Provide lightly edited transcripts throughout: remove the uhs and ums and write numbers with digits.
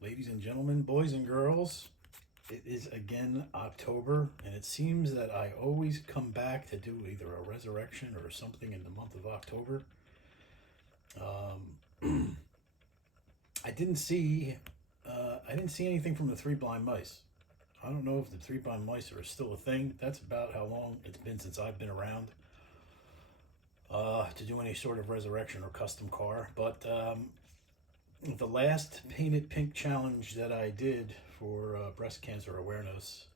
Ladies and gentlemen, boys and girls, it is again October, and it seems that I always come back to do either a resurrection or something in the month of October. I didn't see, I didn't see anything from the Three Blind Mice. I don't know if the Three Blind Mice are still a thing. That's about how long it's been since I've been around to do any sort of resurrection or custom car. But the last Painted Pink challenge that I did for breast cancer awareness,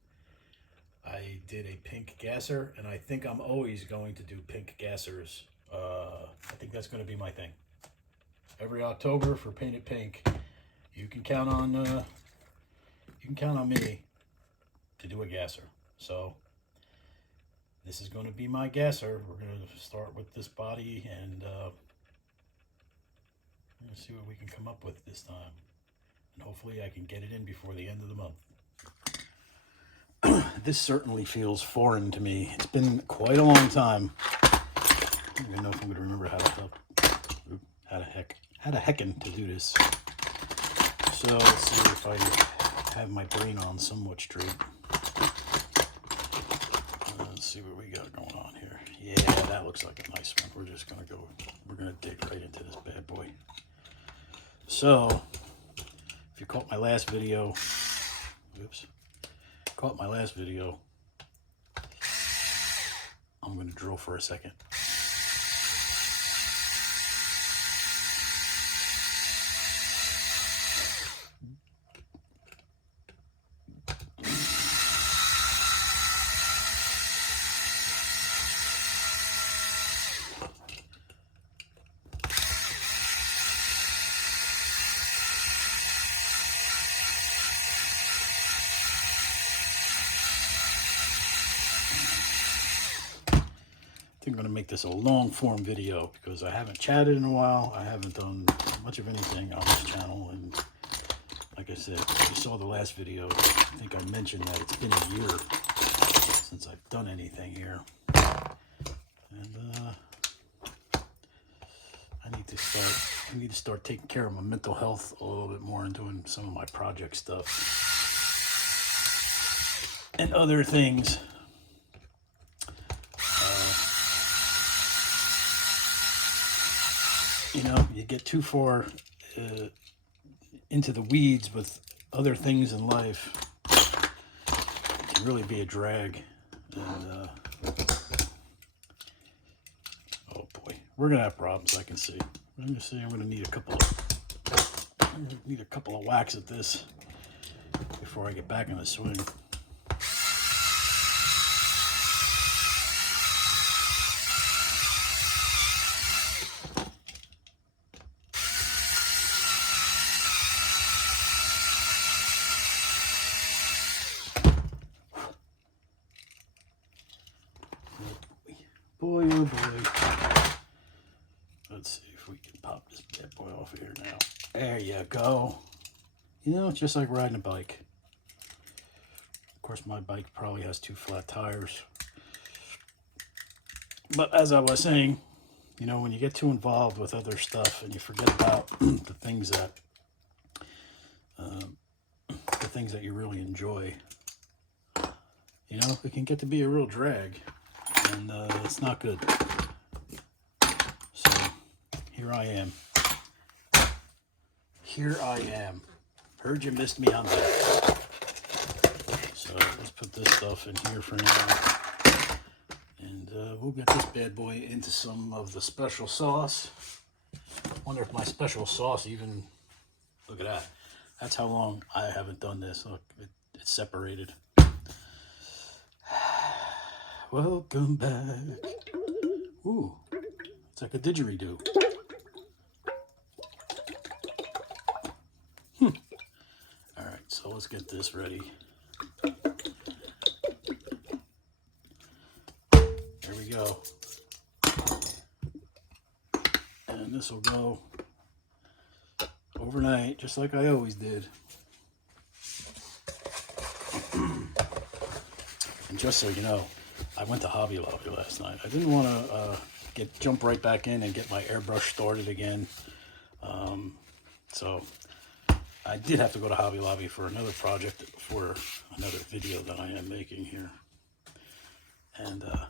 I did a pink gasser, and I think I'm always going to do pink gassers. I think that's going to be my thing. Every October for Painted Pink, you can count on me to do a gasser. So this is going to be my gasser. We're going to start with this body and we're going to see what we can come up with this time. And hopefully I can get it in before the end of the month. This certainly feels foreign to me. It's been quite a long time. I don't even know if I'm going to remember how to heckin' to do this. So let's see if I have my brain on somewhat straight. Let's see what we got going on here. Yeah, that looks like a nice one. We're gonna dig right into this bad boy. So, if you caught my last video, I'm gonna drill for a second. I think I'm going to make this a long form video because I haven't chatted in a while. I haven't done much of anything on this channel, and like I said, if you saw the last video, I think I mentioned that it's been a year since I've done anything here, and I need to start taking care of my mental health a little bit more and doing some of my project stuff and other things. You know, you get too far into the weeds with other things in life, it can really be a drag. And oh boy, we're gonna have problems. I can see. I'm gonna need a couple of whacks at this before I get back in the swing. Boy, oh boy. Let's see if we can pop this bad boy off of here now. There you go. You know, it's just like riding a bike. Of course, my bike probably has 2 flat tires. But as I was saying, you know, when you get too involved with other stuff and you forget about the things that you really enjoy, you know, it can get to be a real drag. And it's not good. So here I am. Heard you missed me on that. So let's put this stuff in here for now. And we'll get this bad boy into some of the special sauce. Wonder if my special sauce even, look at that. That's how long I haven't done this. Look, it's separated. Welcome back. Ooh, it's like a didgeridoo. All right, so let's get this ready. There we go. And this will go overnight, just like I always did. And just so you know, I went to Hobby Lobby last night. I didn't want to jump right back in and get my airbrush started again. So I did have to go to Hobby Lobby for another project, for another video that I am making here. And I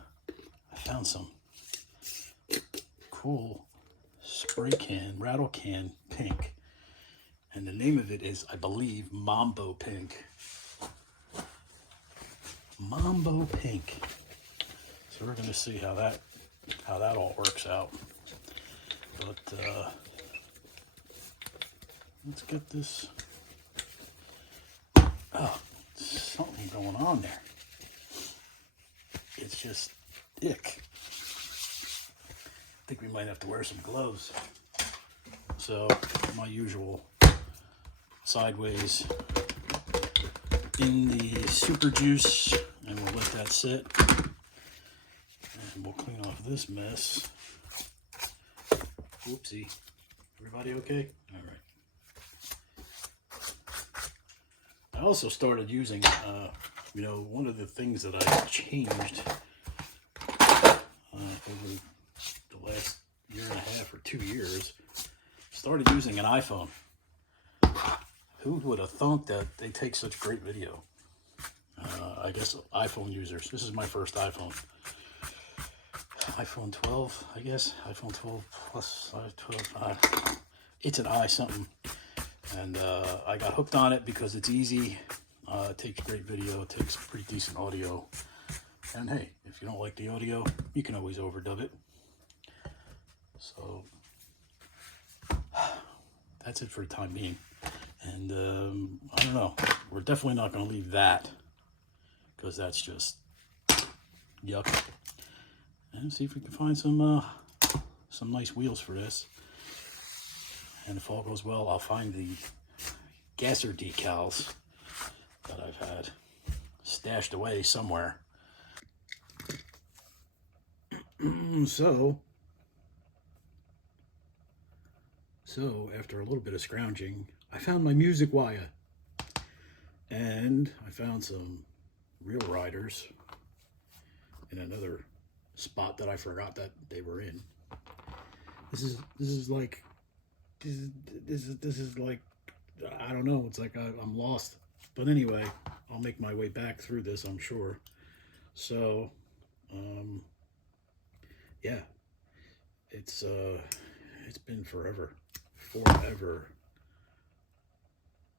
found some cool spray can, rattle can pink. And the name of it is, I believe, Mambo Pink. Mambo Pink. So we're going to see how that all works out. But let's get this. Oh, something going on there. It's just ick. I think we might have to wear some gloves. So my usual sideways in the super juice, and we'll let that sit. And we'll clean off this mess. Whoopsie. Everybody okay? All right. I also started using, one of the things that I changed over the last year and a half or 2 years, started using an iPhone. Who would have thought that they take such great video? I guess iPhone users. This is my first iPhone. iPhone 12, I guess. iPhone 12 plus 12. It's an i something. And I got hooked on it because it's easy. It takes great video. It takes pretty decent audio. And hey, if you don't like the audio, you can always overdub it. So that's it for the time being. And I don't know. We're definitely not going to leave that, because that's just yuck. And see if we can find some nice wheels for this. And if all goes well, I'll find the gasser decals that I've had stashed away somewhere. So after a little bit of scrounging, I found my music wire. And I found some real riders in another spot that I forgot that they were in. This is like, I don't know. It's like I'm lost. But anyway, I'll make my way back through this, I'm sure. So, yeah, it's been forever.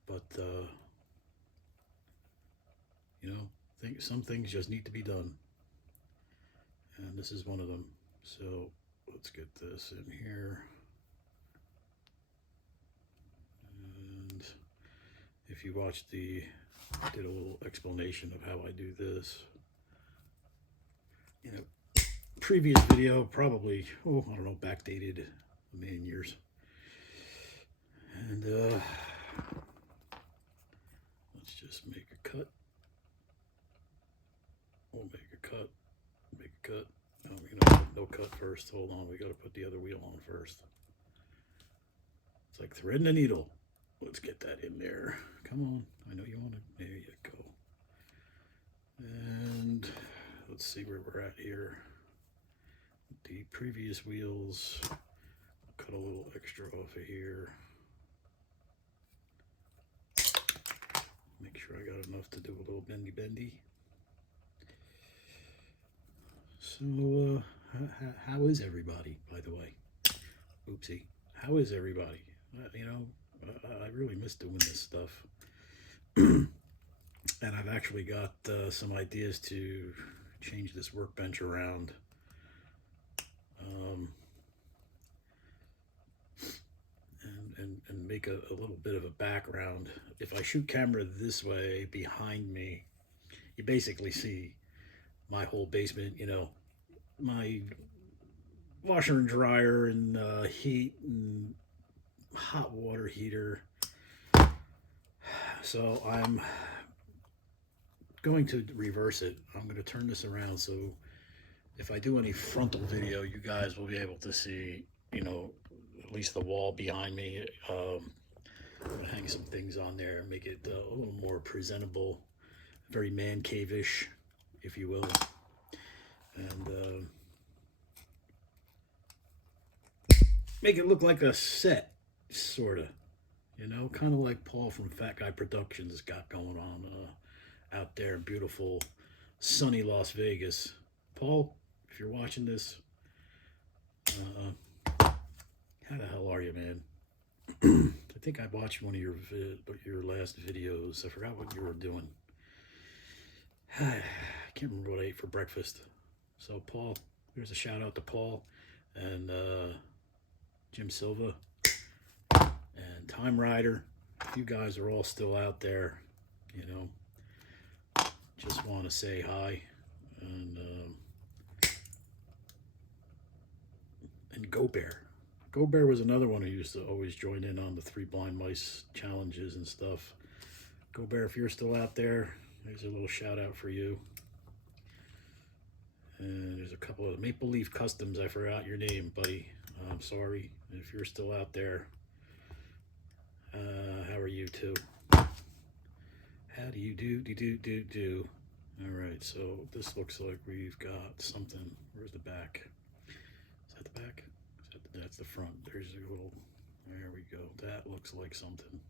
But some things just need to be done, and this is one of them. So let's get this in here. And if you watched I did a little explanation of how I do this. Previous video, probably, I don't know, backdated a million years. And let's just make a cut. We'll make a cut. No cut first. Hold on, we got to put the other wheel on first. It's like threading a needle. Let's get that in there. Come on, I know you want to. There you go. And let's see where we're at here. The previous wheels. I'll cut a little extra off of here. Make sure I got enough to do a little bendy. So, how is everybody, by the way? Oopsie. How is everybody? I really miss doing this stuff. And I've actually got some ideas to change this workbench around. And make a little bit of a background. If I shoot camera this way behind me, you basically see my whole basement, my washer and dryer and heat and hot water heater. So I'm going to reverse it. I'm going to turn this around, so if I do any frontal video, you guys will be able to see, at least the wall behind me. I'm going to hang some things on there and make it a little more presentable, very man cave-ish, if you will. And make it look like a set, sort of. You know, kind of like Paul from Fat Guy Productions got going on out there in beautiful, sunny Las Vegas. Paul, if you're watching this, how the hell are you, man? I think I watched one of your last videos. I forgot what you were doing. I can't remember what I ate for breakfast. So Paul, here's a shout out to Paul and Jim Silva and Time Rider. You guys are all still out there, you know. Just want to say hi and Go Bear. Go Bear was another one who used to always join in on the 3 blind mice challenges and stuff. Go Bear, if you're still out there, there's a little shout out for you. And there's a couple of Maple Leaf Customs. I forgot your name, buddy. I'm sorry. If you're still out there, how are you too? How do you do? All right, so this looks like we've got something. Where's the back? Is that the back? That's the front. There's a little, there we go. That looks like something.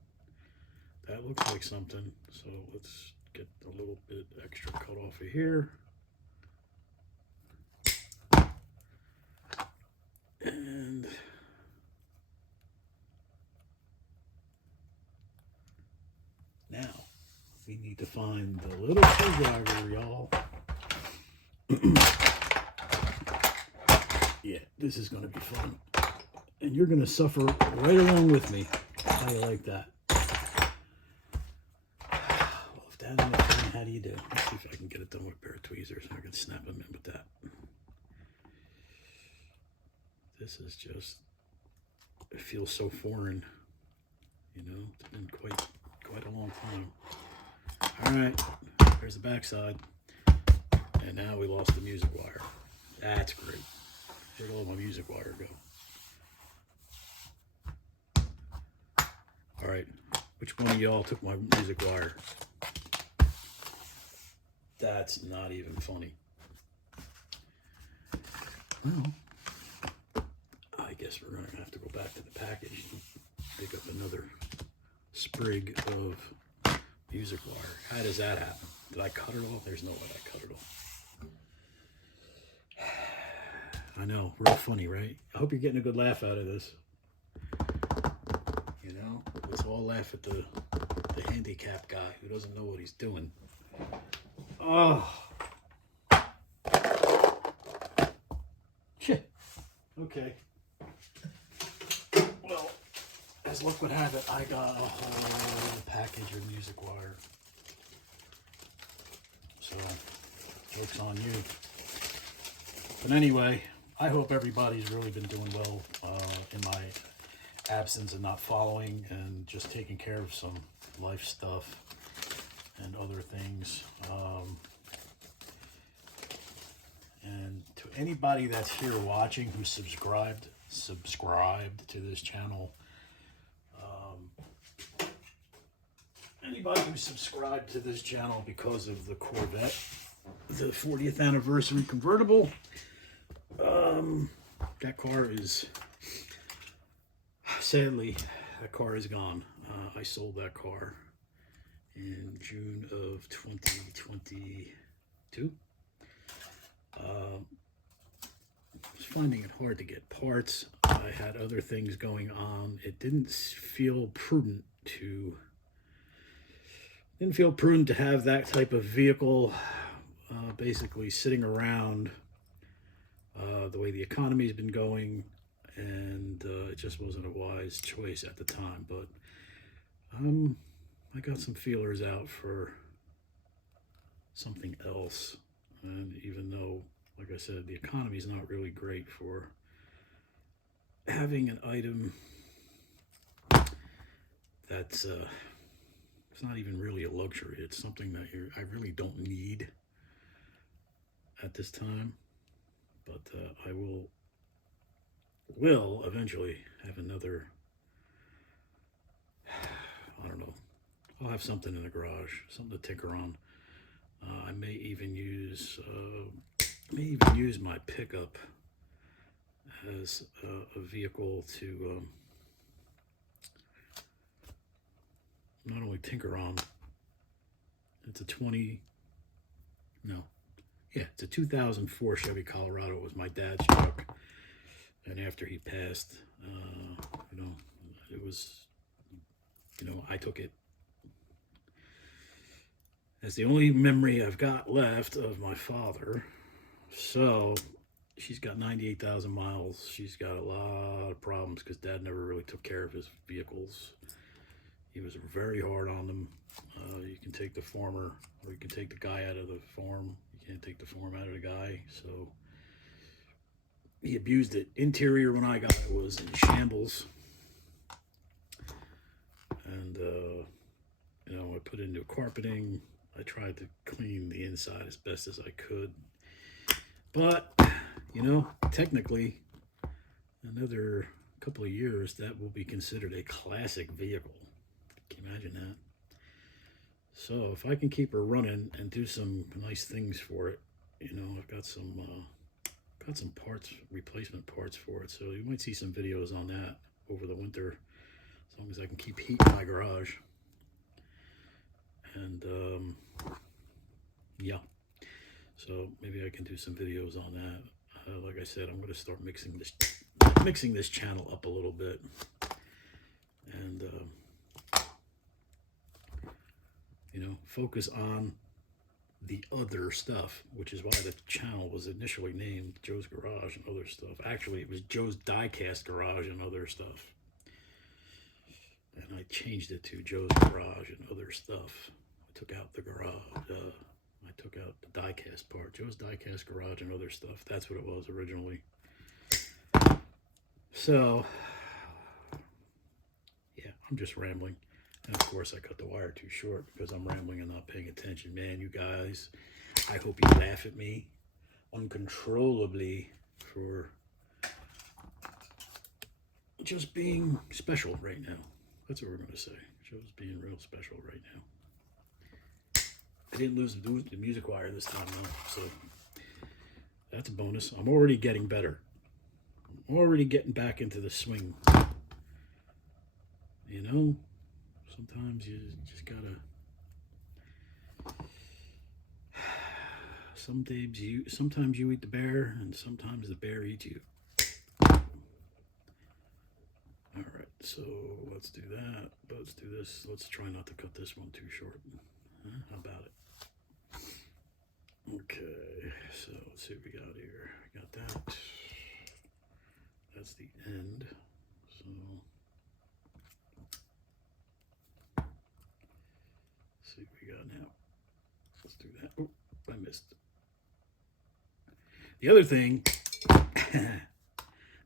That looks like something. So let's get a little bit extra cut off of here. And now we need to find the little screwdriver, y'all. Yeah, this is going to be fun. And you're going to suffer right along with me. How do you like that? Well, if that ain't a thing, how do you do? Let's see if I can get it done with a pair of tweezers. I can snap them in with that. This is just, it feels so foreign. You know, it's been quite a long time. All right, there's the backside. And now we lost the music wire. That's great. Where'd all my music wire go? All right, which one of y'all took my music wire? That's not even funny. Well, I guess we're gonna have to go back to the package and pick up another sprig of music wire. How does that happen? Did I cut it off? There's no way I cut it off. I know, real funny, right? I hope you're getting a good laugh out of this. You know, let's all laugh at the handicapped guy who doesn't know what he's doing. Oh. Shit. Okay. Well, as luck would have it, I got a whole package of music wire. So, joke's on you. But anyway, I hope everybody's really been doing well in my absence and not following and just taking care of some life stuff and other things. And to anybody that's here watching who subscribed to this channel, anybody who subscribed to this channel because of the Corvette, the 40th anniversary convertible, that car is, sadly, that car is gone. I sold that car in June of 2022. I was finding it hard to get parts. I had other things going on. It didn't feel prudent to have that type of vehicle basically sitting around the way the economy's been going, and it just wasn't a wise choice at the time. But I got some feelers out for something else, and even though, like I said, the economy is not really great for having an item that's it's not even really a luxury. It's something that I really don't need at this time, but I will eventually have another. I don't know. I'll have something in the garage, something to tinker on. I may even use my pickup as a vehicle to not only tinker on. It's a it's a 2004 Chevy Colorado. It was my dad's truck, and after he passed, it was, I took it. That's the only memory I've got left of my father. So she's got 98,000 miles. She's got a lot of problems because Dad never really took care of his vehicles. He was very hard on them. You can take the former, or you can take the guy out of the form. You can't take the form out of the guy. So he abused it. Interior, when I got it, was in shambles. And, I put in new carpeting. I tried to clean the inside as best as I could. But, technically, another couple of years, that will be considered a classic vehicle. Can you imagine that? So if I can keep her running and do some nice things for it, I've got some parts, replacement parts for it. So you might see some videos on that over the winter, as long as I can keep heat in my garage. And yeah, so maybe I can do some videos on that. Like I said, I'm going to start mixing this channel up a little bit, and focus on the other stuff, which is why the channel was initially named Joe's Garage and Other Stuff. Actually, it was Joe's Diecast Garage and Other Stuff, and I changed it to Joe's Garage and Other Stuff. I took out the garage. I took out the diecast part. Joe's Diecast Garage and Other Stuff. That's what it was originally. So, yeah, I'm just rambling. And of course, I cut the wire too short because I'm rambling and not paying attention. Man, you guys, I hope you laugh at me uncontrollably for just being special right now. That's what we're going to say. Joe's being real special right now. I didn't lose the music wire this time, though, so that's a bonus. I'm already getting better. I'm already getting back into the swing. Sometimes you just gotta. Sometimes you eat the bear, and sometimes the bear eats you. All right, so let's do that. Let's do this. Let's try not to cut this one too short. How about it? Okay, so let's see what we got here. I got that. That's the end. So. See what we got now. Let's do that. Oh, I missed. The other thing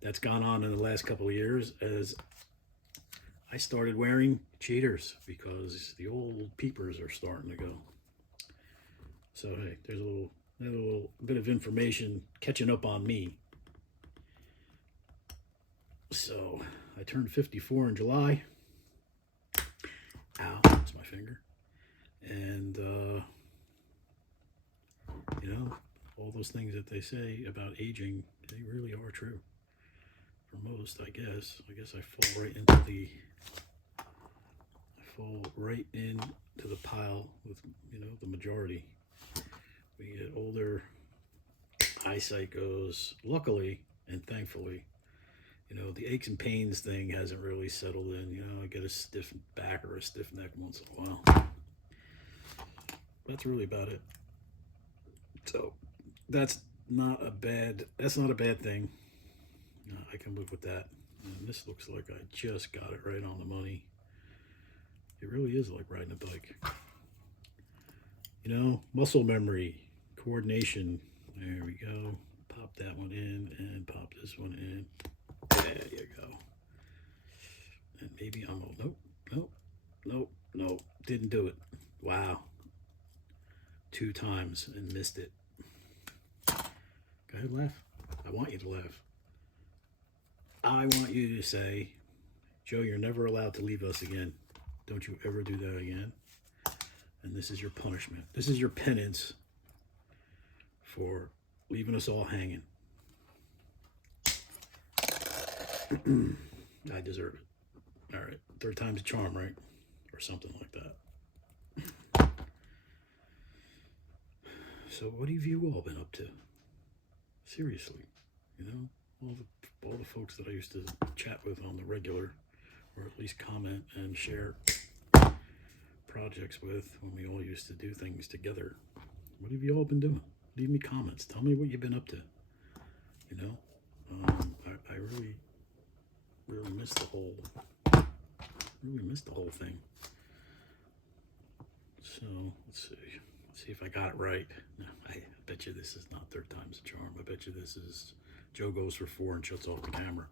that's gone on in the last couple of years is I started wearing cheaters because the old peepers are starting to go. So hey, there's a little bit of information catching up on me. So I turned 54 in July. Ow, that's my finger. And, all those things that they say about aging, they really are true. For most, I guess. I fall right into the pile with, the majority. We get older, eyesight goes, luckily and thankfully, the aches and pains thing hasn't really settled in. I get a stiff back or a stiff neck once in a while. That's really about it. So that's not a bad thing. I can live with that. And this looks like I just got it right on the money. It really is like riding a bike. Muscle memory, coordination. There we go. Pop that one in and pop this one in. There you go. And maybe nope. Didn't do it. Wow. 2 times and missed it. Go ahead, laugh. I want you to laugh. I want you to say, Joe, you're never allowed to leave us again. Don't you ever do that again. And this is your punishment. This is your penance for leaving us all hanging. I deserve it. All right. 3rd time's a charm, right? or something like that. So what have you all been up to? Seriously, you know, all the folks that I used to chat with on the regular, or at least comment and share projects with when we all used to do things together. What have you all been doing? Leave me comments. Tell me what you've been up to. You know, I really missed the whole thing. So let's see if I got it right. No, I bet you this is not third time's a charm. I bet you this is Joe goes for 4 and shuts off the camera,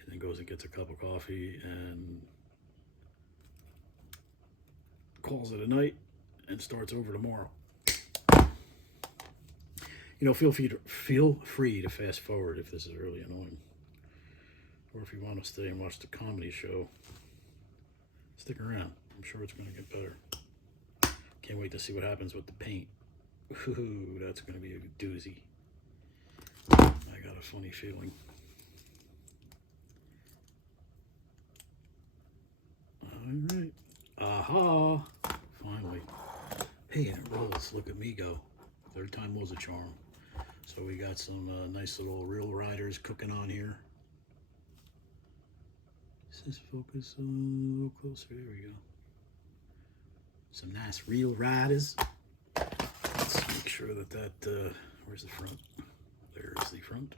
and then goes and gets a cup of coffee and calls it a night and starts over tomorrow. You know, feel free to fast forward if this is really annoying, or if you want to stay and watch the comedy show. Stick around. I'm sure it's going to get better. Can't wait to see what happens with the paint. Ooh, that's going to be a doozy. I got a funny feeling. All right. Aha! Finally. Hey, and it rolls. Look at me go. Third time was a charm. So we got some nice little Real Riders cooking on here. Let's just focus a little closer. There we go. Some nice Real Riders. Let's make sure that where's the front? There's the front.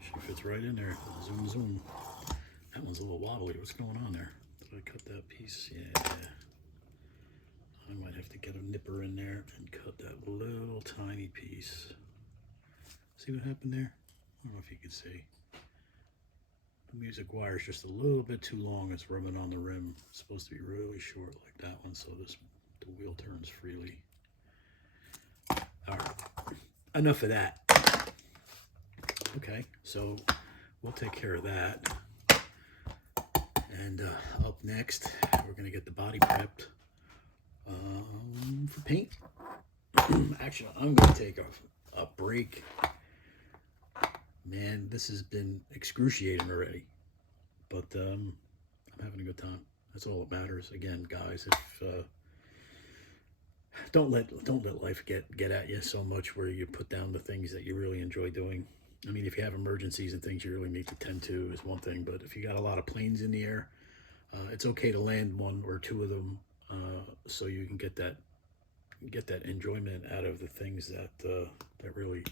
She fits right in there. Zoom, zoom. That one's a little wobbly. What's going on there? Did I cut that piece? Yeah. I might have to get a nipper in there and cut that little tiny piece. See what happened there? I don't know if you can see. The music wire is just a little bit too long. It's rubbing on the rim. It's supposed to be really short like that one, so the wheel turns freely. All right, enough of that. Okay, so we'll take care of that. And up next, we're gonna get the body prepped for paint. Actually, I'm gonna take a break. Man, this has been excruciating already, but I'm having a good time. That's all that matters. Again, guys, if don't let life get at you so much where you put down the things that you really enjoy doing. I mean, if you have emergencies and things you really need to tend to is one thing, but if you got a lot of planes in the air, it's okay to land 1 or 2 of them so you can get that enjoyment out of the things that really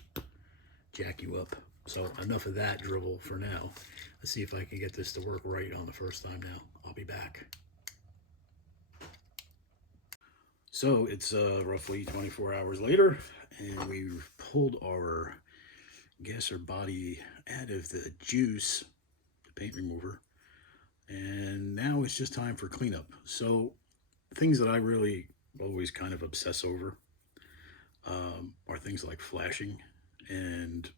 jack you up. So enough of that dribble for now. Let's see if I can get this to work right on the first time now. I'll be back. So it's roughly 24 hours later, and we've pulled our gasser body out of the juice, the paint remover, and now it's just time for cleanup. So things that I really always kind of obsess over are things like flashing, and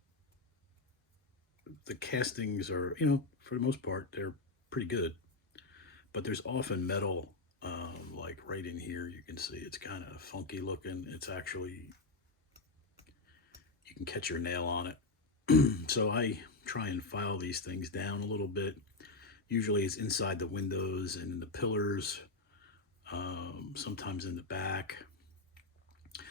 the castings are, you know, for the most part, they're pretty good, but there's often metal, like right in here. You can see it's kind of funky looking. It's actually, you can catch your nail on it. So I try and file these things down a little bit. Usually it's inside the windows and in the pillars, sometimes in the back.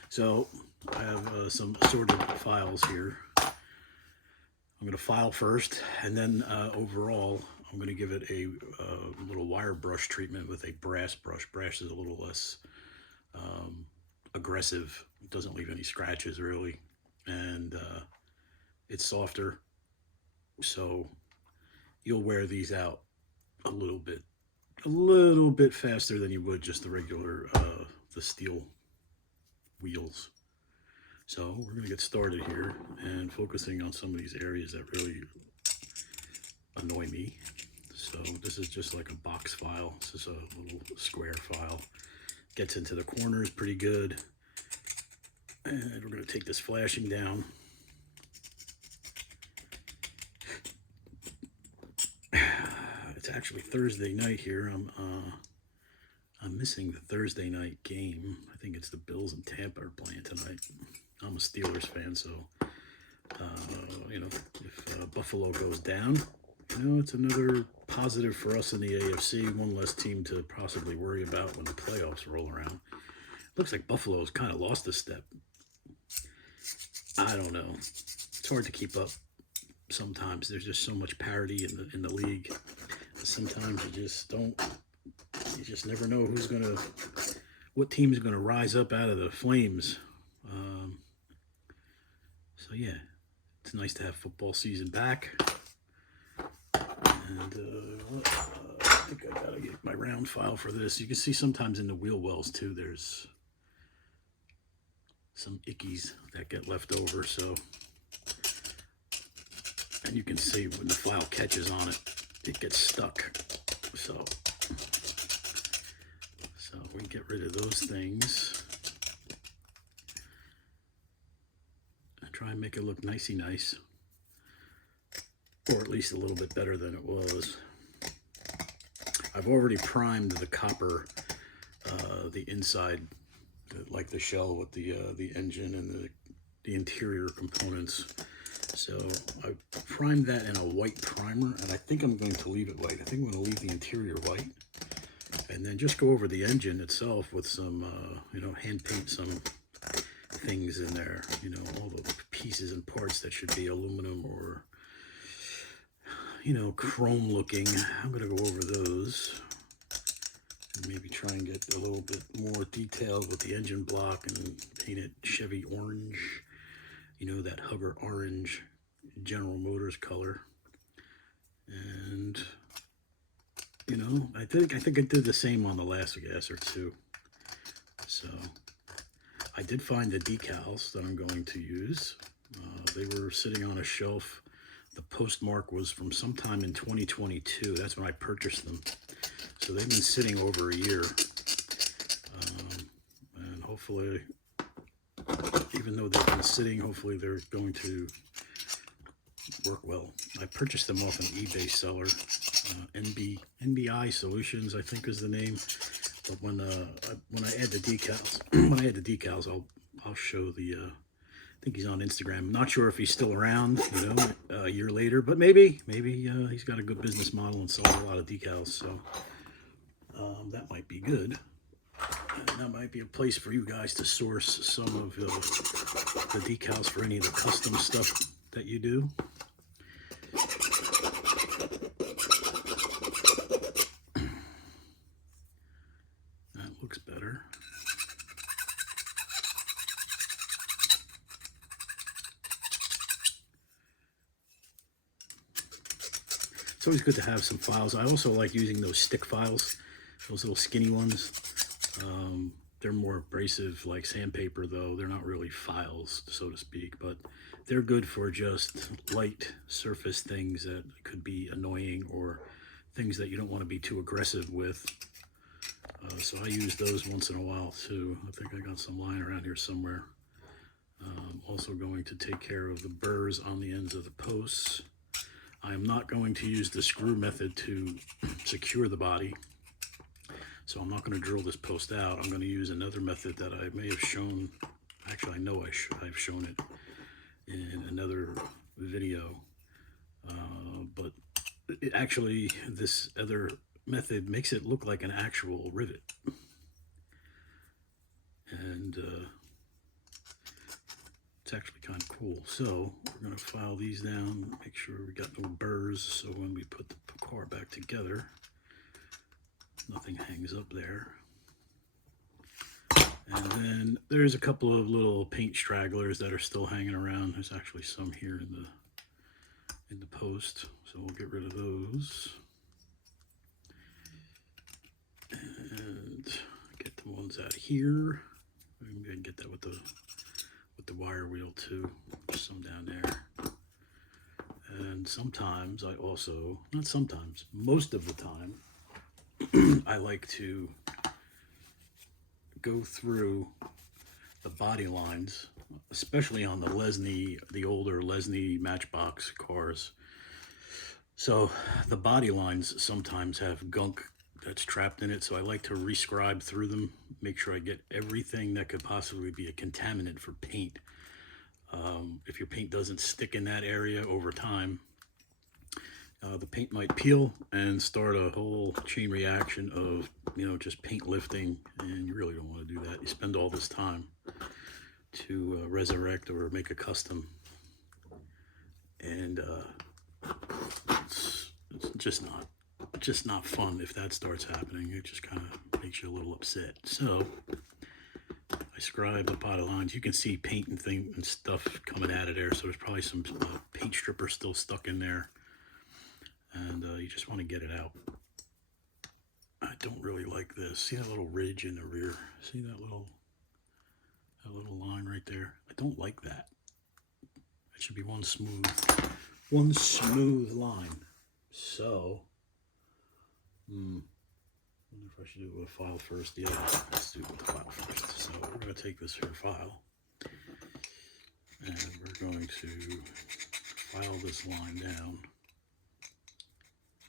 So I have some assorted files here. I'm going to file first, and then overall, I'm going to give it a little wire brush treatment with a brass brush. Brass is a little less aggressive. It doesn't leave any scratches really, and it's softer, so you'll wear these out a little bit faster than you would just the regular the steel wheels. So we're going to get started here and focusing on some of these areas that really annoy me. So this is just like a box file. This is a little square file. Gets into the corners pretty good. And we're going to take this flashing down. It's actually Thursday night here. I'm missing the Thursday night game. I think it's the Bills and Tampa are playing tonight. I'm a Steelers fan, so you know, if Buffalo goes down, you know, it's another positive for us in the AFC. One less team to possibly worry about when the playoffs roll around. Looks like Buffalo's kind of lost a step. I don't know. It's hard to keep up. Sometimes there's just so much parity in the league. Sometimes you just don't. You just never know what team's gonna rise up out of the flames. So yeah, it's nice to have football season back. And I think I gotta get my round file for this. You can see sometimes in the wheel wells too, there's some ickies that get left over. So, and you can see when the file catches on it, it gets stuck. So we can get rid of those things. And try and make it look nicey nice. Or at least a little bit better than it was. I've already primed the copper, the inside, like the shell with the engine and the interior components. So I primed that in a white primer, and I think I'm going to leave it white. I think I'm going to leave the interior white, and then just go over the engine itself with some, hand paint some things in there. All the pieces and parts that should be aluminum or chrome looking. I'm going to go over those and maybe try and get a little bit more detailed with the engine block and paint it Chevy orange, that Hugger orange, General Motors color. And, I think I did the same on the last gasser too. So I did find the decals that I'm going to use. They were sitting on a shelf. The postmark was from sometime in 2022. That's when I purchased them. So they've been sitting over a year. And hopefully, even though they've been sitting, hopefully they're going to work well. I purchased them off an eBay seller. NBI Solutions, I think is the name. But when I add the decals, I'll show the. I think he's on Instagram. Not sure if he's still around, a year later, but maybe he's got a good business model and sold a lot of decals. So that might be good. And that might be a place for you guys to source some of the decals for any of the custom stuff that you do. That looks better. It's always good to have some files. I also like using those stick files, those little skinny ones. They're more abrasive, like sandpaper, though. They're not really files, so to speak, but they're good for just light surface things that could be annoying or things that you don't want to be too aggressive with. So I use those once in a while, too. I think I got some lying around here somewhere. Also going to take care of the burrs on the ends of the posts. I am not going to use the screw method to secure the body. So I'm not going to drill this post out. I'm going to use another method that I may have shown. Actually, I know I've shown it in another video. But this other method makes it look like an actual rivet. And it's actually kind of cool. So we're going to file these down, make sure we got no burrs, so when we put the car back together, nothing hangs up there. And then there's a couple of little paint stragglers that are still hanging around. There's actually some here in the post, so we'll get rid of those. And get the ones out here. I'm going to get that with the wire wheel too. Just some down there. And sometimes I also, not sometimes, most of the time, I like to go through the body lines, especially on the older Lesney Matchbox cars. So the body lines sometimes have gunk that's trapped in it, so I like to rescribe through them, make sure I get everything that could possibly be a contaminant for paint. If your paint doesn't stick in that area over time, the paint might peel and start a whole chain reaction of, just paint lifting, and you really don't want to do that. You spend all this time to resurrect or make a custom, and it's just not fun if that starts happening. It just kind of makes you a little upset. So I scribe a pot of lines. You can see paint and thing and stuff coming out of there, so there's probably some paint stripper still stuck in there, and you just want to get it out. I don't really like this. See that little ridge in the rear? See that little line right there? I don't like that. It should be one smooth line. So, I wonder if I should do it with a file first. Yeah, let's do it with a file first. So we're going to take this here file, and we're going to file this line down.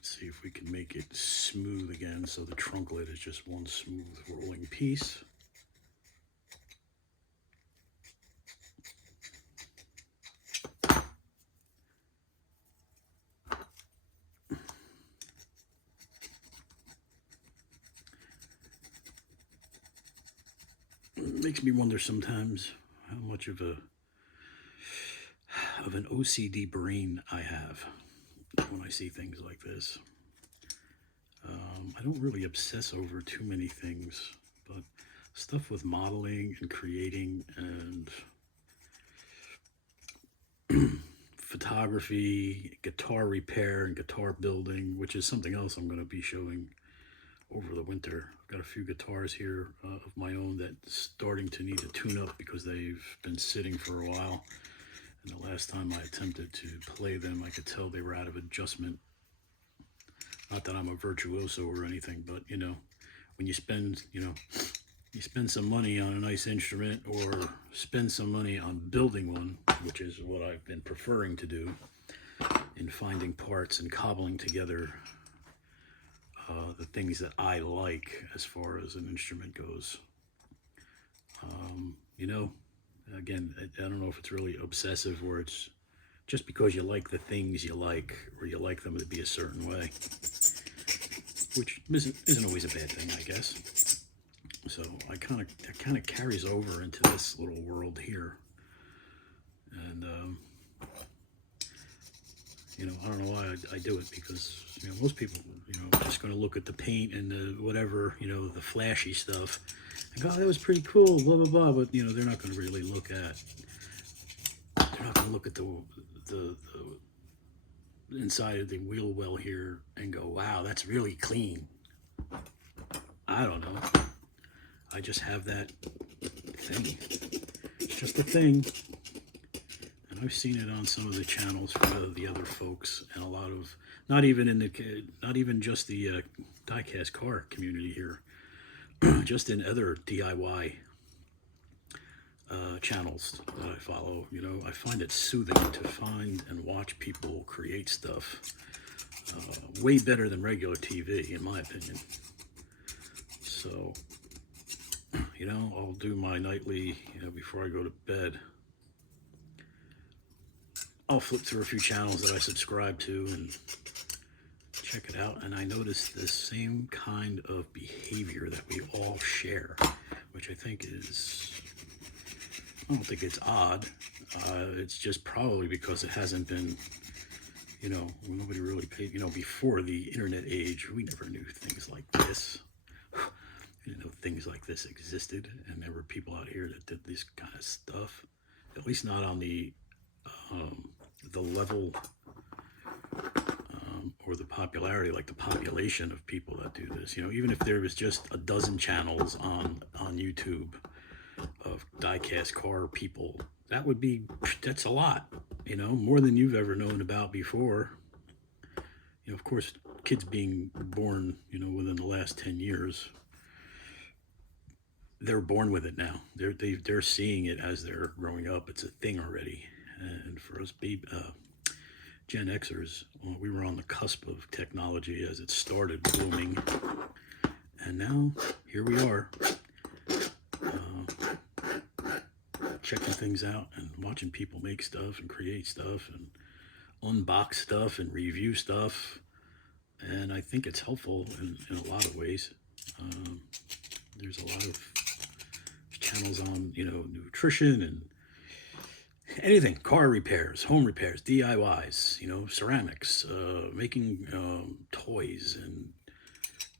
See if we can make it smooth again, so the trunk lid is just one smooth rolling piece. It makes me wonder sometimes how much of an OCD brain I have when I see things like this. I don't really obsess over too many things, but stuff with modeling and creating and photography, guitar repair and guitar building, which is something else I'm going to be showing over the winter. I've got a few guitars here of my own that's starting to need a tune-up because they've been sitting for a while. And the last time I attempted to play them, I could tell they were out of adjustment. Not that I'm a virtuoso or anything, but when you spend, you spend some money on a nice instrument or spend some money on building one, which is what I've been preferring to do, in finding parts and cobbling together the things that I like as far as an instrument goes. Again, I don't know if it's really obsessive or it's just because you like the things you like, or you like them to be a certain way, which isn't always a bad thing, I guess. So that kind of carries over into this little world here, and I don't know why I do it, because most people just going to look at the paint and the whatever, the flashy stuff, and go, oh, that was pretty cool, blah blah blah, but they're not going to really look at the inside of the wheel well here and go, wow, that's really clean. I don't know. I just have that thing. It's just a thing. And I've seen it on some of the channels for the other folks, and a lot of, not even just the diecast car community here, just in other DIY channels that I follow. I find it soothing to find and watch people create stuff way better than regular TV, in my opinion. So, I'll do my nightly, before I go to bed, I'll flip through a few channels that I subscribe to and check it out, and I notice this same kind of behavior that we all share, which I think is, I don't think it's odd. It's just probably because it hasn't been, nobody really paid, before the internet age, we never knew things like this. We didn't know things like this existed, and there were people out here that did this kind of stuff, at least not on the level or the popularity, like the population of people that do this. Even if there was just a dozen channels on YouTube of diecast car people, that's a lot, more than you've ever known about before. Of course, kids being born, within the last 10 years, they're born with it now. They're seeing it as they're growing up. It's a thing already. And for us Gen Xers, we were on the cusp of technology as it started blooming. And now, here we are, checking things out and watching people make stuff and create stuff and unbox stuff and review stuff, and I think it's helpful in a lot of ways. Um, there's a lot of channels on, nutrition and anything, car repairs, home repairs, DIYs, ceramics, making toys and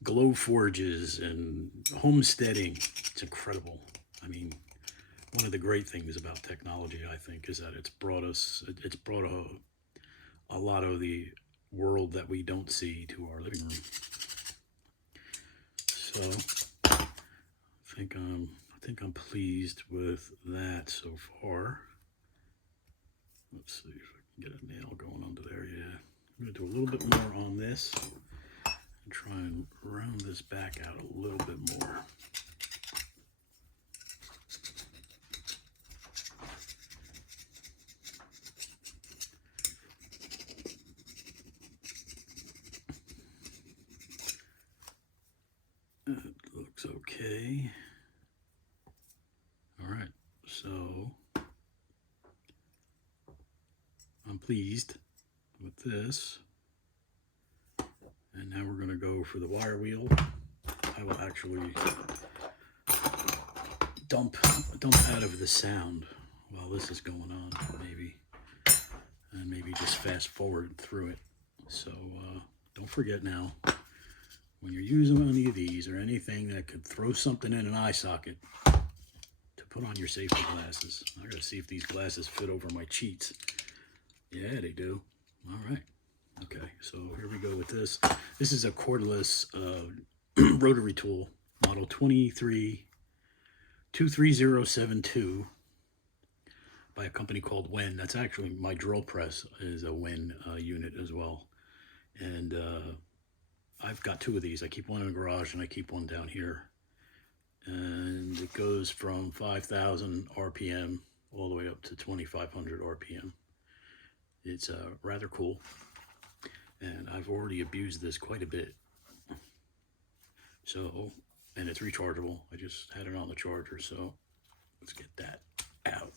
glow forges and homesteading. It's incredible. I mean, one of the great things about technology, I think, is that it's brought a lot of the world that we don't see to our living room. So I think I'm pleased with that so far. Let's see if I can get a nail going under there. Yeah, I'm going to do a little bit more on this and try and round this back out a little bit more. It looks okay. All right, so I'm pleased with this. And now we're going to go for the wire wheel. I will actually dump out of the sound while this is going on, maybe. And maybe just fast forward through it. So don't forget now, when you're using any of these or anything that could throw something in an eye socket, to put on your safety glasses. I gotta see if these glasses fit over my cheats. Yeah, they do. All right. Okay, so here we go with this. This is a cordless rotary tool, model 23072 by a company called Wen. That's actually my drill press is a Wen unit as well. And I've got two of these. I keep one in the garage and I keep one down here. And it goes from 5,000 RPM all the way up to 2,500 RPM. It's rather cool. And I've already abused this quite a bit. So, and it's rechargeable. I just had it on the charger, so let's get that out.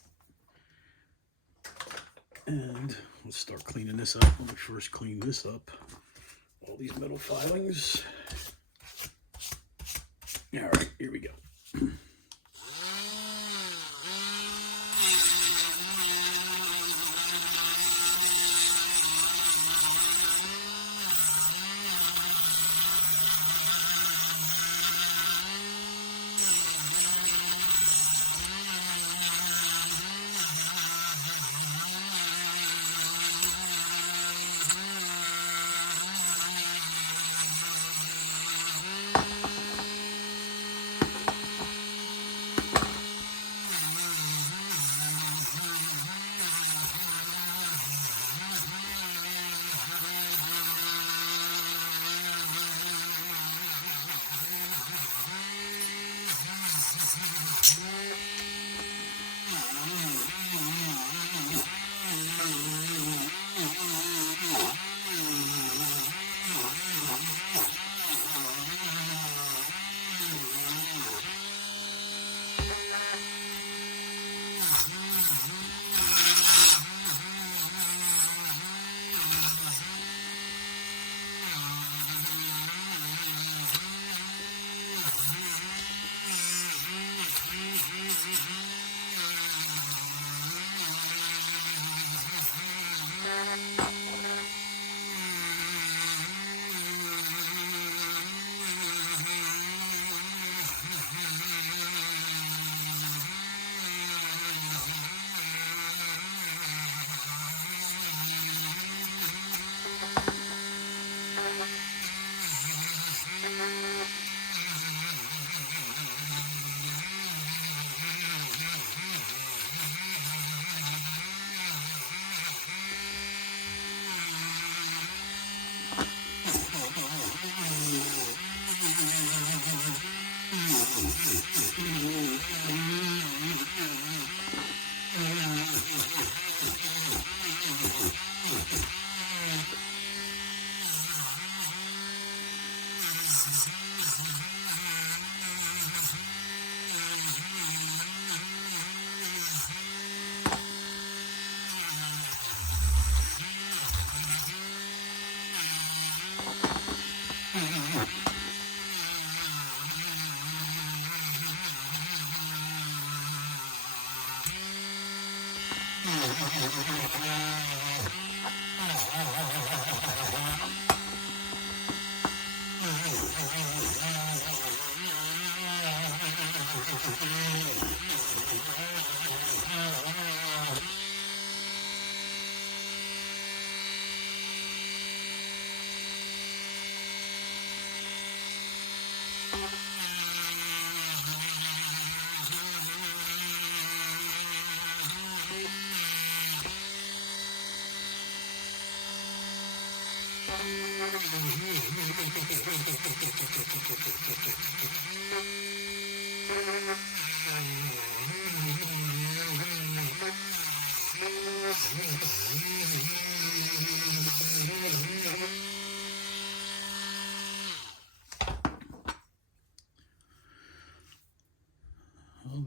And let's start cleaning this up. Let me first clean this up. All these metal filings. All right, here we go. Well,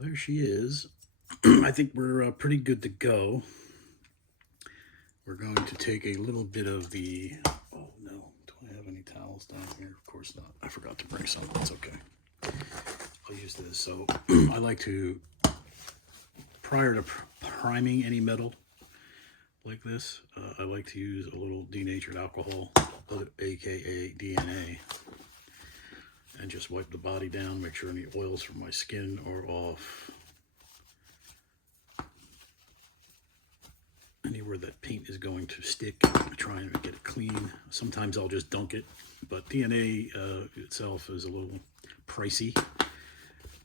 there she is. I think we're pretty good to go. We're going to take a little bit of the, oh no, do I have any towels down here? Of course not. I forgot to bring some. That's okay. I'll use this. So I like to, prior to priming any metal like this, I like to use a little denatured alcohol, aka DNA, and just wipe the body down, make sure any oils from my skin are off. Anywhere that paint is going to stick, I try and get it clean. Sometimes I'll just dunk it, but DNA itself is a little pricey,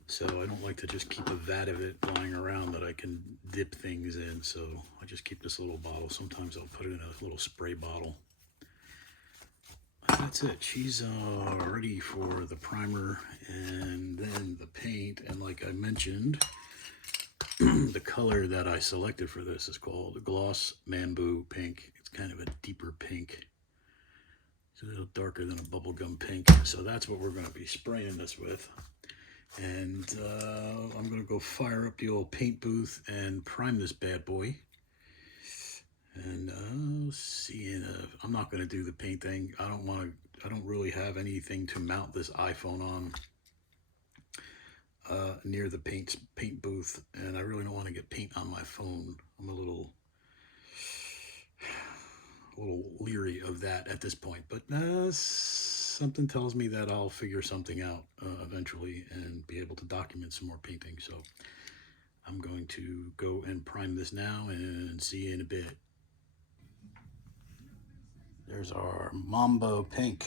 so I don't like to just keep a vat of it lying around that I can dip things in. So I just keep this little bottle. Sometimes I'll put it in a little spray bottle. That's it. She's ready for the primer and then the paint. And like I mentioned, the color that I selected for this is called Gloss Bamboo Pink. It's kind of a deeper pink. It's a little darker than a bubblegum pink. So that's what we're going to be spraying this with. And I'm going to go fire up the old paint booth and prime this bad boy. And I'm not going to do the paint thing. I don't really have anything to mount this iPhone on near the paint booth, and I really don't want to get paint on my phone. I'm a little leery of that at this point, but something tells me that I'll figure something out eventually and be able to document some more painting. So I'm going to go and prime this now and see you in a bit. There's our Mambo Pink.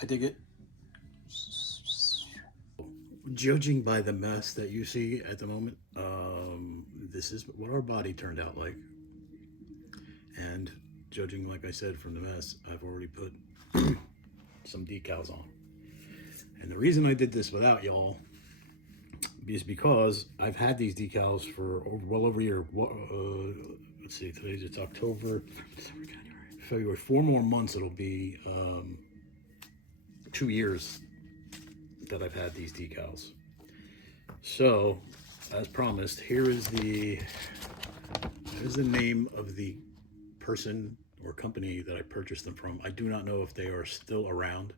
I dig it. Judging by the mess that you see at the moment, this is what our body turned out like. And judging, like I said, from the mess, I've already put some decals on. And the reason I did this without y'all is because I've had these decals for well over a year. Let's see, it's October, February. 4 more months, it'll be 2 years that I've had these decals. So, as promised, here's the name of the person or company that I purchased them from. I do not know if they are still around.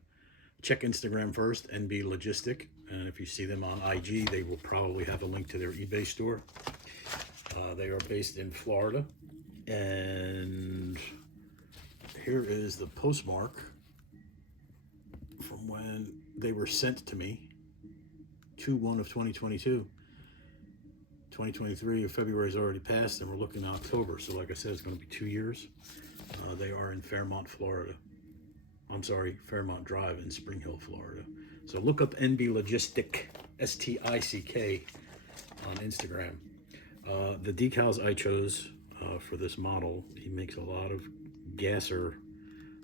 Check Instagram first, NB Logistic, and if you see them on IG, they will probably have a link to their eBay store. They are based in Florida, and here is the postmark from when they were sent to me, 2/1 of 2022. 2023 of February has already passed, and we're looking at October. So like I said, it's going to be 2 years. They are in Fairmont, Florida. I'm sorry, Fairmont Drive in Spring Hill, Florida. So look up NB Logistic, STICK, on Instagram. The decals I chose for this model, he makes a lot of gasser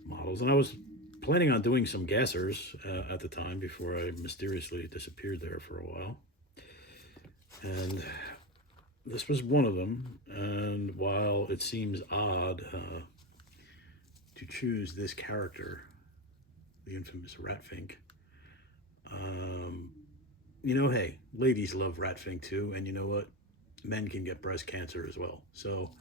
models, and I was planning on doing some gassers at the time before I mysteriously disappeared there for a while. And this was one of them. And while it seems odd to choose this character, the infamous Ratfink, you know, hey, ladies love Ratfink too, and you know what? Men can get breast cancer as well. So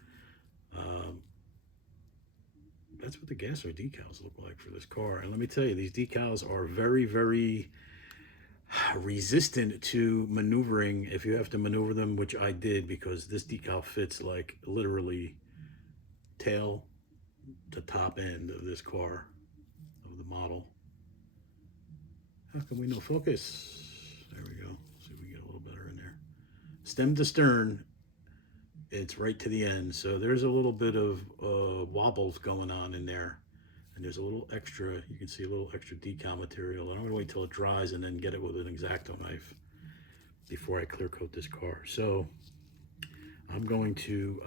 that's what the gasser decals look like for this car. And let me tell you, these decals are very, very resistant to maneuvering if you have to maneuver them, which I did, because this decal fits like literally tail to top end of this car, of the model. How come we no focus? There we go. See if we get a little better in there. Stem to stern, it's right to the end. So there's a little bit of wobbles going on in there. And there's a little extra, you can see a little extra decal material. And I'm gonna wait till it dries and then get it with an X-Acto knife before I clear coat this car. So I'm going to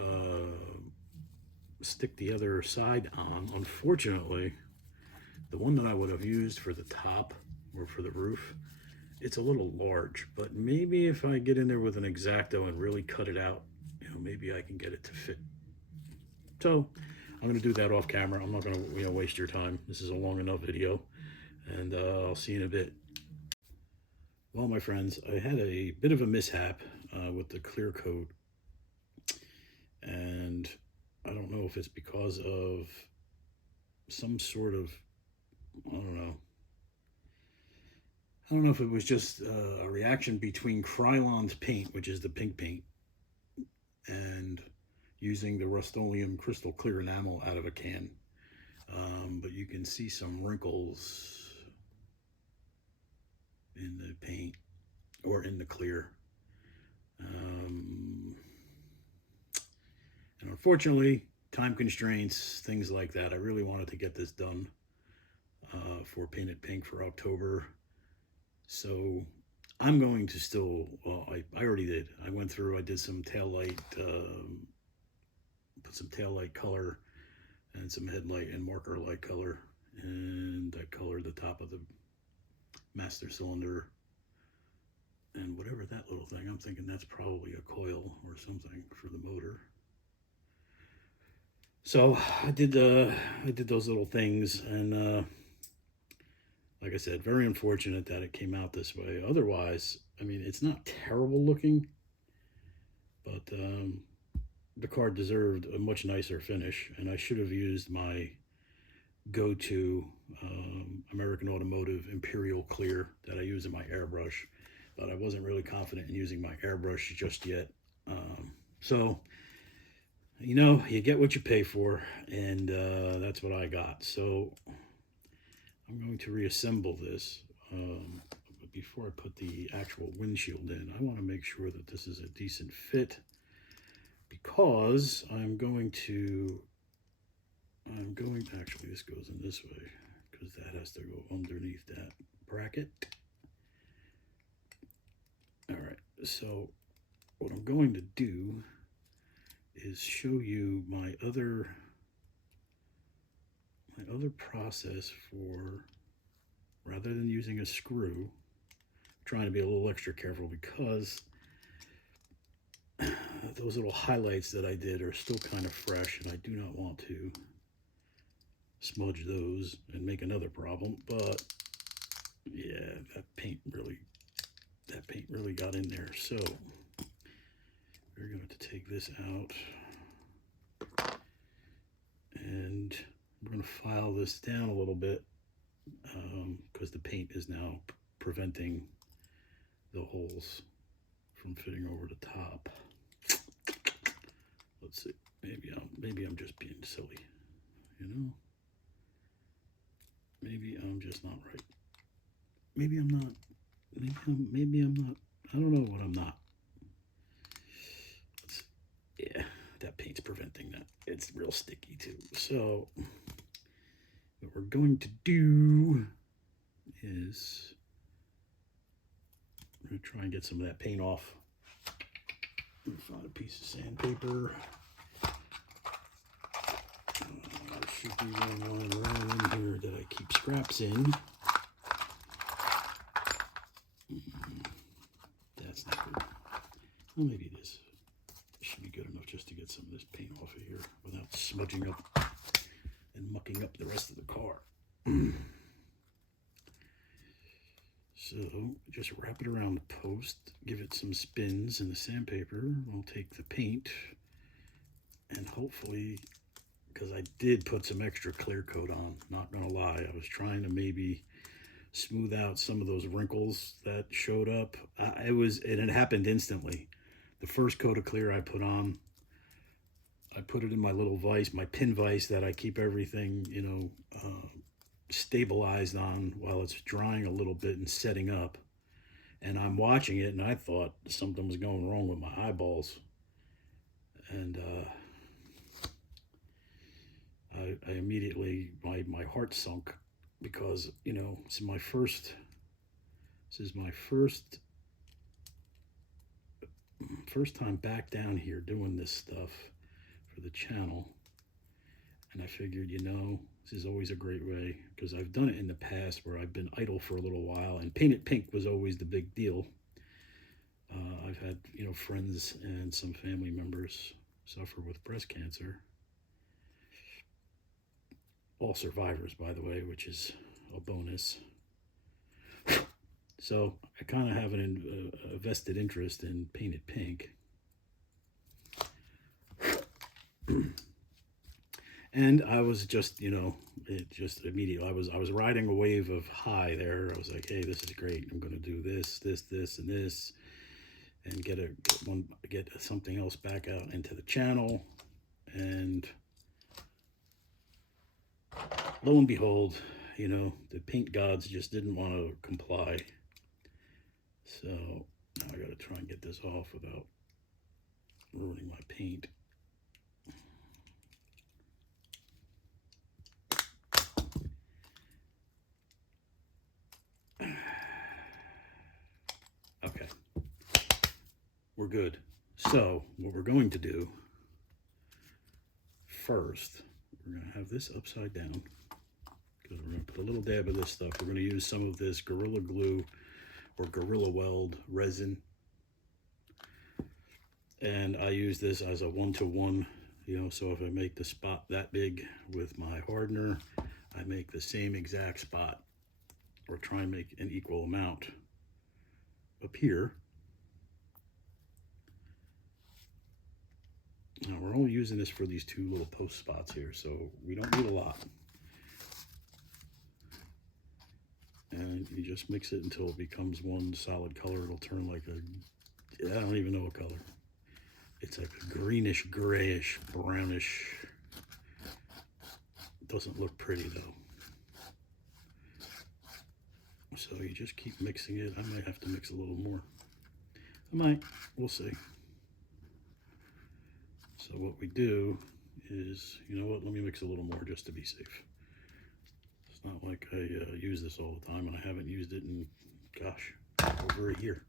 stick the other side on. Unfortunately, the one that I would have used for the top or for the roof, it's a little large, but maybe if I get in there with an X-Acto and really cut it out, maybe I can get it to fit. So I'm going to do that off camera. I'm not going to waste your time. This is a long enough video, and I'll see you in a bit. Well, my friends, I had a bit of a mishap with the clear coat, and I don't know if it's because of some sort of, I don't know. I don't know if it was just a reaction between Krylon's paint, which is the pink paint, and using the Rust-Oleum crystal clear enamel out of a can. But you can see some wrinkles in the paint or in the clear. And unfortunately, time constraints, things like that. I really wanted to get this done for Painted Pink for October. So I'm going to still, well, I already did. I went through, I did some tail light, put some tail light color and some headlight and marker light color. And I colored the top of the master cylinder and whatever that little thing, I'm thinking that's probably a coil or something for the motor. So I did those little things, and like I said, very unfortunate that it came out this way. Otherwise, I mean, it's not terrible looking, but the car deserved a much nicer finish, and I should have used my go-to American Automotive Imperial Clear that I use in my airbrush, but I wasn't really confident in using my airbrush just yet. So, you get what you pay for, and that's what I got. So I'm going to reassemble this. But before I put the actual windshield in, I want to make sure that this is a decent fit, because actually this goes in this way, because that has to go underneath that bracket. All right, so what I'm going to do is show you my other process for, rather than using a screw, I'm trying to be a little extra careful, because those little highlights that I did are still kind of fresh, and I do not want to smudge those and make another problem. But yeah, that paint really got in there. So we're going to take this out, and we're going to file this down a little bit, because the paint is now preventing the holes from fitting over the top. Let's see. Maybe I'm just being silly, Maybe I'm just not right. Maybe I'm not. Maybe I'm not. I don't know what I'm not. Yeah, that paint's preventing that. It's real sticky too. So what we're going to do is we're going to try and get some of that paint off. I'm going to find a piece of sandpaper. There should be one lying around in here that I keep scraps in. That's not good. Well, maybe it is. It should be good enough just to get some of this paint off of here without smudging up and mucking up the rest of the car. So just wrap it around the post, give it some spins, and the sandpaper will take the paint, and hopefully, because I did put some extra clear coat on, not gonna lie, I was trying to maybe smooth out some of those wrinkles that showed up. It happened instantly. The first coat of clear I put on, I put it in my little vise, my pin vise that I keep everything, stabilized on while it's drying a little bit and setting up. And I'm watching it, and I thought something was going wrong with my eyeballs. And I immediately, my heart sunk, because, this is my first time back down here doing this stuff for the channel. And I figured, this is always a great way, because I've done it in the past where I've been idle for a little while, and painted pink was always the big deal. I've had, friends and some family members suffer with breast cancer. All survivors, by the way, which is a bonus. So I kind of have a vested interest in painted pink. And I was just, it just immediately, I was riding a wave of high there. I was like, hey, this is great. I'm going to do this, and this, and get something else back out into the channel. And lo and behold, the paint gods just didn't want to comply. So now I got to try and get this off without ruining my paint. Okay, we're good. So what we're going to do first, we're going to have this upside down, because we're going to put a little dab of this stuff. We're going to use some of this Gorilla Glue or Gorilla Weld resin. And I use this as a 1-to-1, so if I make the spot that big with my hardener, I make the same exact spot, or try and make an equal amount up here. Now we're only using this for these 2 little post spots here, so we don't need a lot. And you just mix it until it becomes one solid color. It'll turn like I don't even know what color. It's like a greenish, grayish, brownish. It doesn't look pretty though. So you just keep mixing it. I might have to mix a little more. I might, we'll see. So what we do is, let me mix a little more just to be safe. It's not like I use this all the time, and I haven't used it in, gosh, over a year.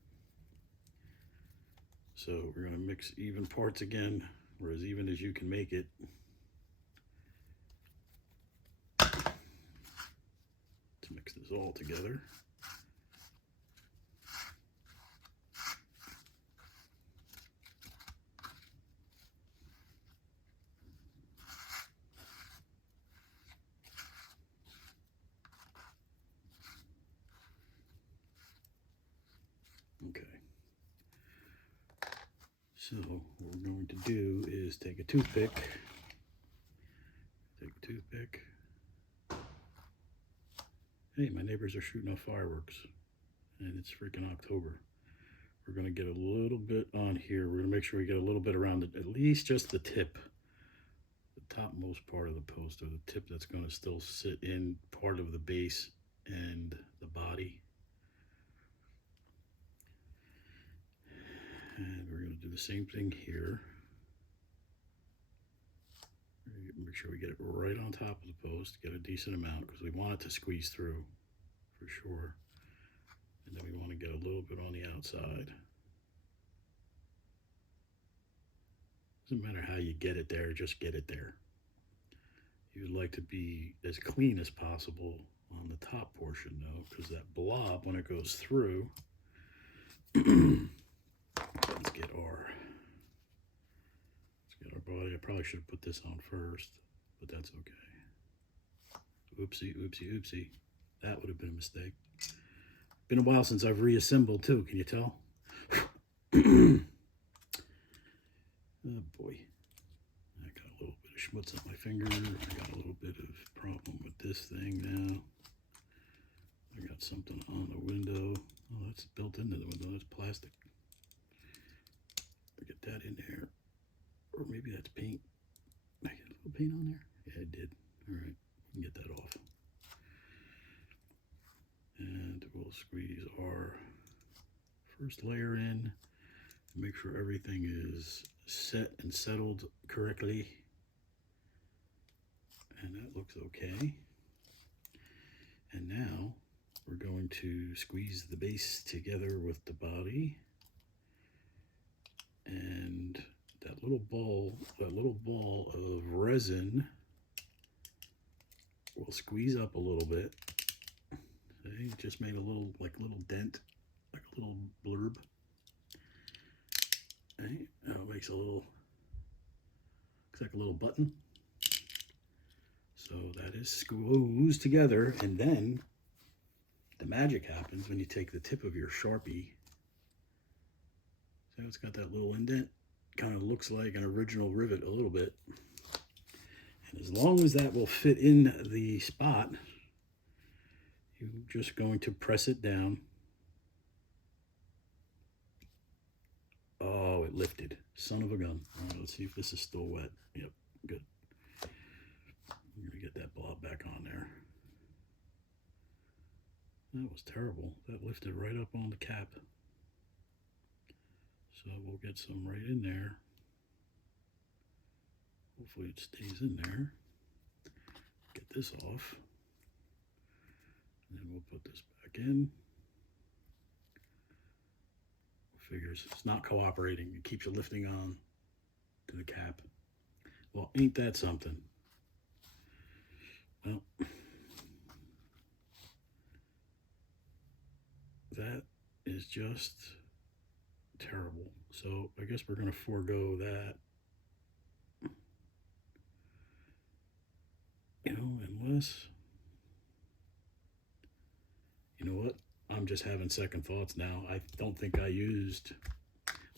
So we're going to mix even parts again, or as even as you can make it. To mix this all together. Okay. So what we're going to do is take a toothpick. Hey, my neighbors are shooting off fireworks, and it's freaking October. We're going to get a little bit on here. We're going to make sure we get a little bit around it, at least just the tip, the topmost part of the post, or the tip that's going to still sit in part of the base and the body. And we're going to do the same thing here. Make sure we get it right on top of the post, get a decent amount, because we want it to squeeze through for sure. And then we want to get a little bit on the outside. Doesn't matter how you get it there, just get it there. You'd like to be as clean as possible on the top portion though, because that blob, when it goes through, let's get our body. I probably should have put this on first, but that's okay. Oopsie. That would have been a mistake. Been a while since I've reassembled too, can you tell? Oh boy. I got a little bit of schmutz on my finger. I got a little bit of problem with this thing now. I got something on the window. Oh, that's built into the window. That's plastic. Get that in there. Or maybe that's paint. I got a little paint on there? Yeah, I did. All right, we can get that off. And we'll squeeze our first layer in. Make sure everything is set and settled correctly. And that looks okay. And now we're going to squeeze the base together with the body. And that little ball of resin will squeeze up a little bit. See, it just made a little dent, like a little blurb. Okay, now it makes a little, looks like a little button. So that is squeezed together, and then the magic happens when you take the tip of your Sharpie. So it's got that little indent. Kind of looks like an original rivet a little bit. And as long as that will fit in the spot, you're just going to press it down. Oh, it lifted. Son of a gun. All right, let's see if this is still wet. Yep, good. I'm going to get that blob back on there. That was terrible. That lifted right up on the cap. So we'll get some right in there. Hopefully it stays in there. Get this off. And then we'll put this back in. Figures it's not cooperating. It keeps it lifting on to the cap. Well, ain't that something? Well, that is just terrible. So I guess we're going to forego that. You know, unless, you know what? I'm just having second thoughts now. I don't think I used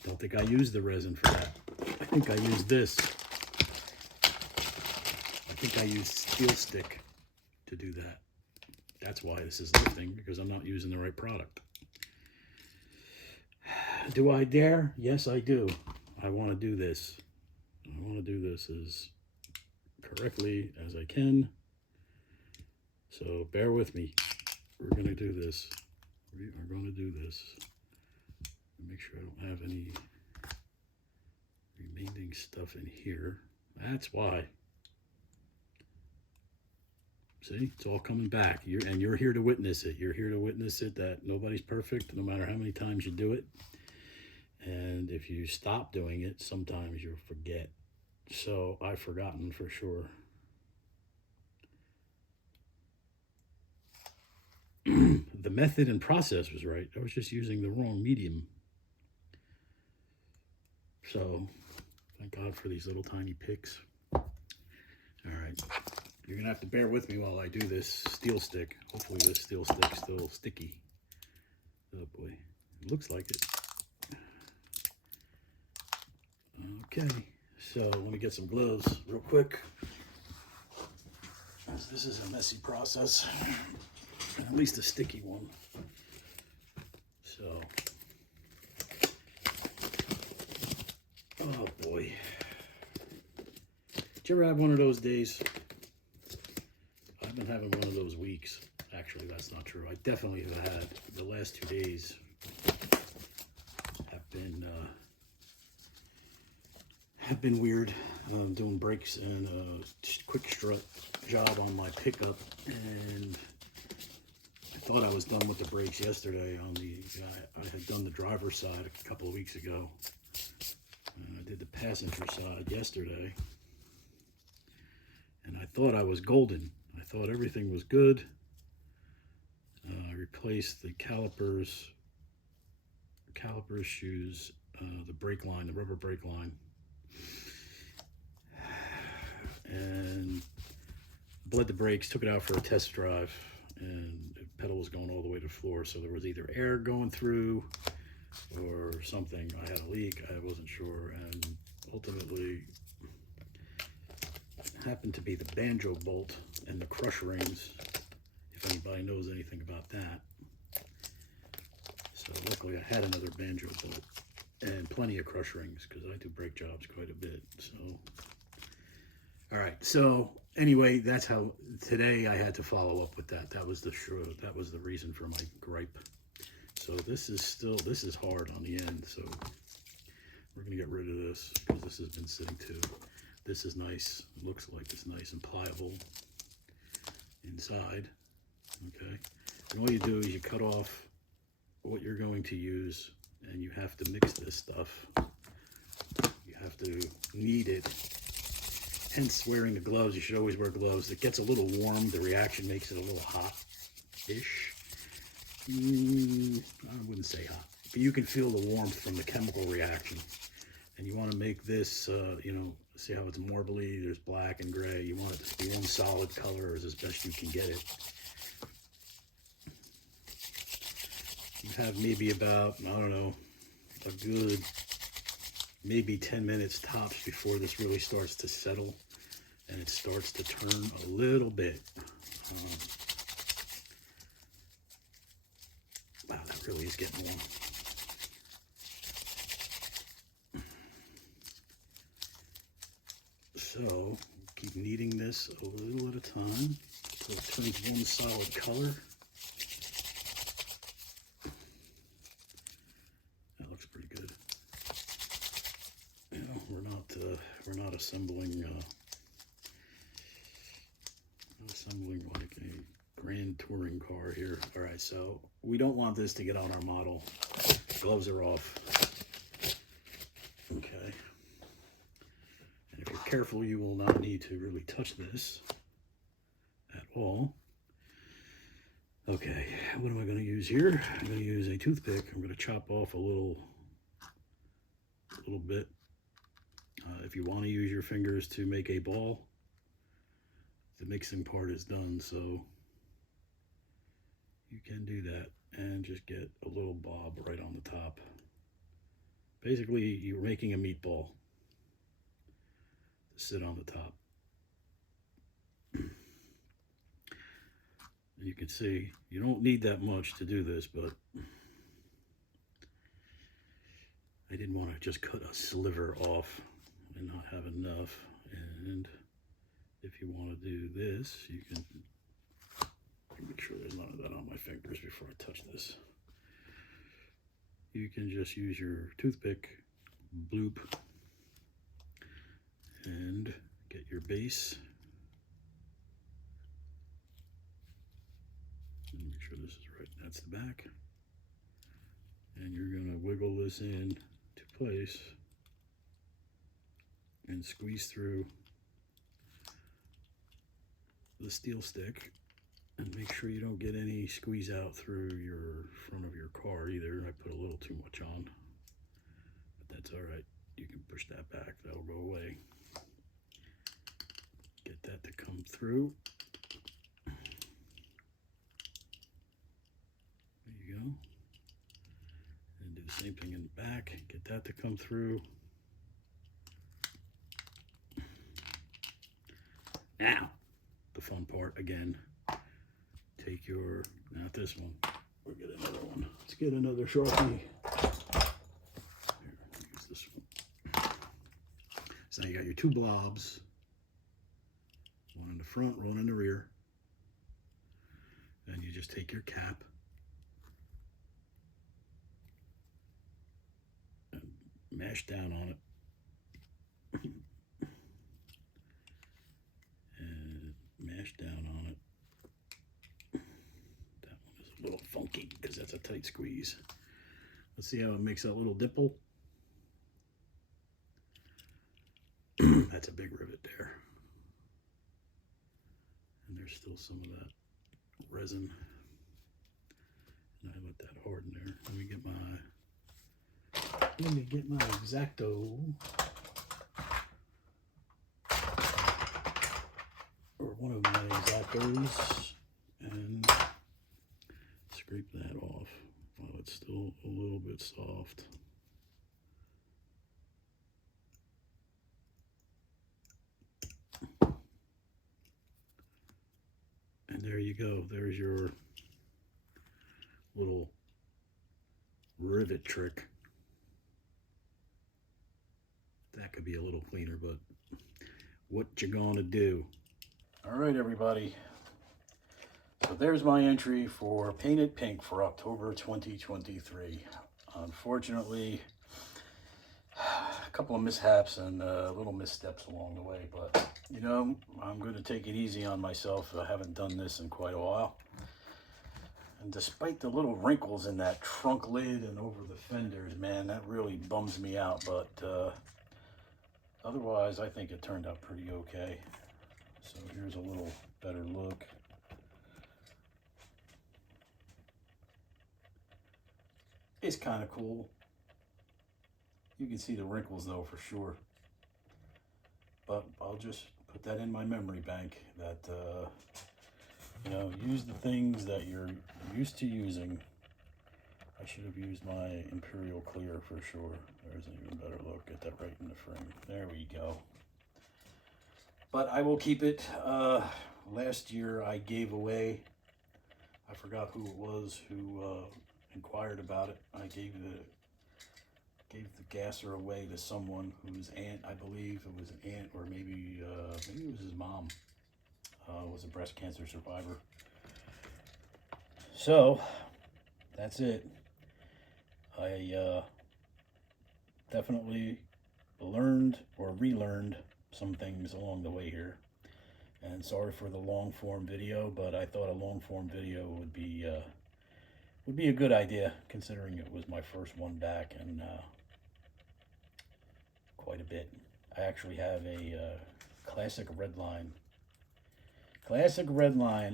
the resin for that. I think I used this. I think I used steel stick to do that. That's why this is lifting, because I'm not using the right product. Do I dare? Yes, I do. I want to do this. I want to do this as correctly as I can. So bear with me. We're going to do this. We are going to do this. Make sure I don't have any remaining stuff in here. That's why. See, it's all coming back. You're here to witness it. You're here to witness it, that nobody's perfect, no matter how many times you do it. And if you stop doing it, sometimes you'll forget. So I've forgotten for sure. The method and process was right. I was just using the wrong medium. So thank God for these little tiny picks. All right. You're going to have to bear with me while I do this steel stick. Hopefully this steel stick's still sticky. Oh boy. It looks like it. Okay. So let me get some gloves real quick. This is a messy process. At least a sticky one. So, oh boy. Did you ever have one of those days? I've been having one of those weeks. Actually, that's not true. I definitely have had. The last 2 days have been weird. Doing brakes and a quick strut job on my pickup, and I thought I was done with the brakes yesterday on the, I had done the driver's side a couple of weeks ago. And I did the passenger side yesterday. And I thought I was golden. I thought everything was good. I replaced the calipers shoes, the brake line, the rubber brake line. And bled the brakes, took it out for a test drive, and the pedal was going all the way to the floor, so there was either air going through or something. I had a leak, I wasn't sure, and ultimately it happened to be the banjo bolt and the crush rings, if anybody knows anything about that. So luckily I had another banjo bolt and plenty of crush rings, because I do brake jobs quite a bit. So all right, so anyway, that's how today I had to follow up with that. That was the reason for my gripe. So this is hard on the end. So we're gonna get rid of this, because this has been sitting too. This is nice. It looks like it's nice and pliable inside. Okay, and all you do is you cut off what you're going to use, and you have to mix this stuff. You have to knead it. hence wearing the gloves. You should always wear gloves. It gets a little warm. The reaction makes it a little hot-ish. I wouldn't say hot, but you can feel the warmth from the chemical reaction. And you want to make this, you know, see how it's marbly, there's black and gray. You want it to be one solid color as best you can get it. You have maybe about, I don't know, a good maybe 10 minutes tops before this really starts to settle and it starts to turn a little bit. Wow, that really is getting warm. So keep kneading this a little at a time until it turns one solid color. That looks pretty good. You know, we're not assembling like a grand touring car here. All right, so we don't want this to get on our model. Gloves are off. Okay. And if you're careful, you will not need to really touch this at all. Okay, what am I going to use here? I'm going to use a toothpick. I'm going to chop off a little bit. If you want to use your fingers to make a ball, the mixing part is done, so you can do that and just get a little bob right on the top. Basically, you're making a meatball to sit on the top. And you can see you don't need that much to do this, but I didn't want to just cut a sliver off and not have enough. And if you want to do this, you can make sure there's none of that on my fingers before I touch this. You can just use your toothpick, bloop, and get your base. And make sure this is right. That's the back. And you're going to wiggle this in to place and squeeze through the steel stick, and make sure you don't get any squeeze out through your front of your car either. I put a little too much on, but that's all right. You can push that back, that'll go away. Get that to come through. There you go. And do the same thing in the back. Get that to come through. Now, the fun part again. Take your, not this one, we'll get another one. Let's get another Sharpie. Here, use this one. So now you got your two blobs. One in the front, one in the rear. And you just take your cap and mash down on it. And mash down on it. That one is a little funky because that's a tight squeeze. Let's see how it makes that little dimple. That's a big rivet there. And there's still some of that resin. And I let that harden there. Let me get my X-Acto. Or one of my X-Actos, and scrape that off while it's still a little bit soft. And there you go. There's your little rivet trick. That could be a little cleaner, but what you gonna do? All right, everybody. So there's my entry for Paint It Pink for October 2023. Unfortunately, a couple of mishaps and little missteps along the way, but you know, I'm going to take it easy on myself. I haven't done this in quite a while. And despite the little wrinkles in that trunk lid and over the fenders, man, that really bums me out. But Otherwise, I think it turned out pretty okay. So here's a little better look. It's kind of cool. You can see the wrinkles though for sure. But I'll just put that in my memory bank that, you know, use the things that you're used to using. I should have used my Imperial Clear for sure. There's an even better look. Get that right in the frame. There we go. But I will keep it. Last year I gave away, I forgot who it was who inquired about it. I gave the gasser away to someone whose aunt, I believe it was an aunt, or maybe it was his mom, was a breast cancer survivor. So that's it. I definitely learned or relearned some things along the way here. And sorry for the long form video, but I thought a long form video would be a good idea, considering it was my first one back, and quite a bit. I actually have a classic redline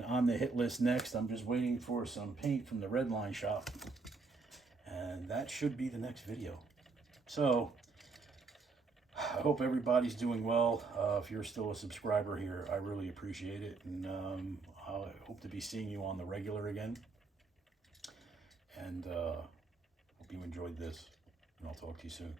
on the hit list next. I'm just waiting for some paint from the Redline shop, and that should be the next video. So I hope everybody's doing well. If you're still a subscriber here, I really appreciate it, and I hope to be seeing you on the regular again. And hope you enjoyed this, and I'll talk to you soon.